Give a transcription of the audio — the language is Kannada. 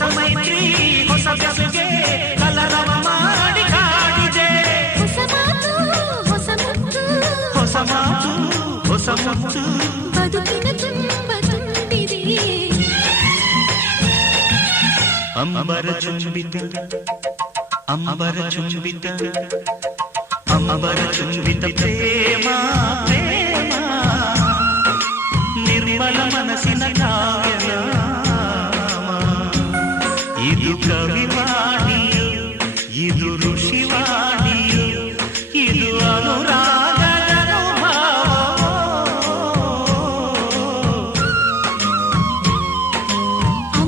ಹೊಸ ಮೈತ್ರಿ ಹೊಸ ಬೆಸುಗೆ ಕಲರವ ಮಾಡಿ ಕಾಡಿದೆ. ಹೊಸ ಮಾತು ಹೊಸ ಮುತ್ತು ಹೊಸ ಮಾತು ಹೊಸ ಮುತ್ತು ಬದುಕಿನ ತುಂಬ ತುಂಬಿದೆ. ಅಂಬರ ಚುಂಬಿತ ಅಂಬರ ಚುಂಬಿತ ಅಂಬರ ಚುಂಬಿತ ಪ್ರೇಮ ಪ್ರೇಮ ನಿರ್ಮಲ ಮನಸ್ಸಿನ ಕಾವ್ಯ ಇದು ಕವಿ